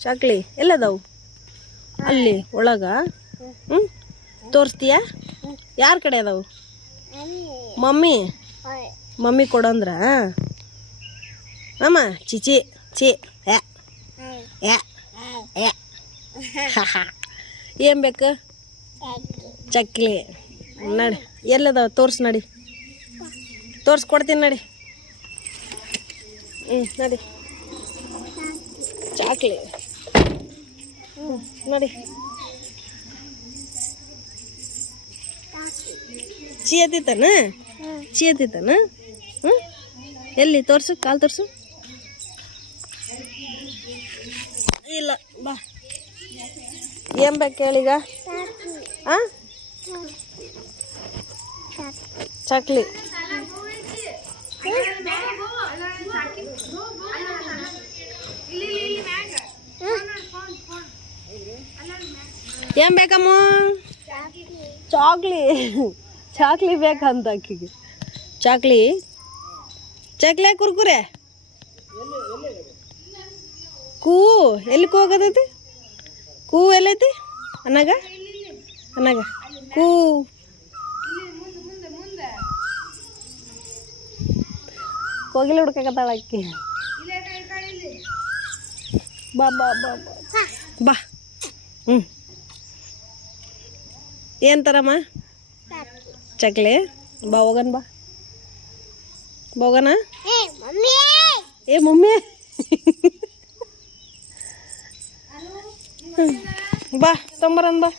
ಚಾಕ್ಲಿ ಎಲ್ಲದಾವು ಅಲ್ಲಿ ಒಳಗ ತೋರಿಸ್ತೀಯಾ ಯಾರ ಕಡೆ ಅದಾವು ಮಮ್ಮಿ ಮಮ್ಮಿ ಕೊಡಂದ್ರ ಅಮ್ಮ ಚಿಚಿ ಚಿ ಏನು ಬೇಕು ಚಕ್ಲಿ ನಡಿ ಎಲ್ಲದಾವ ತೋರ್ಸಿ ನಡಿ ತೋರಿಸ್ಕೊಡ್ತೀನಿ ನಡಿ ನಡಿ ಚಾಕ್ಲಿ ನೋಡಿ ಚೀಯತಿತ್ತಾನ ಚೀಯತಿತ್ತಾನ ಎಲ್ಲಿ ತೋರ್ಸು ಕಾಲು ತೋರ್ಸು ಇಲ್ಲ ಬಾ ಏನು ಬೇಕು ಕೇಳೀಗ ಹಾಂ ಚಾಕ್ಲಿ ಏನು ಬೇಕಮ್ಮ ಚಾಕ್ಲಿ ಚಾಕ್ಲಿ ಬೇಕಂತ ಅಕ್ಕಿಗೆ ಚಾಕ್ಲಿ ಚಾಕ್ಲಿ ಕುರ್ಕುರೆ ಕೂ ಎಲ್ಲಿ ಹೋಗೋದೈತಿ ಕೂ ಎಲ್ಲೈತಿ ಅನ್ನಾಗ ಅನ್ನಾಗ ಕೂ ಕೋಗಿಲೆ ಹುಡ್ಕಾಕತ್ತಾಳ ಅಕ್ಕಿ ಬಾ ಬಾ ಬಾ ಬಾ ಬಾ ಏನು ತರಮ್ಮ ಚಕ್ಲಿ ಬಾ ಹೋಗನ್ ಬಾ ಹೋಗಣ ಏ ಮಮ್ಮಿ ಬಾ ತೊಂಬರನ್ ಬಾ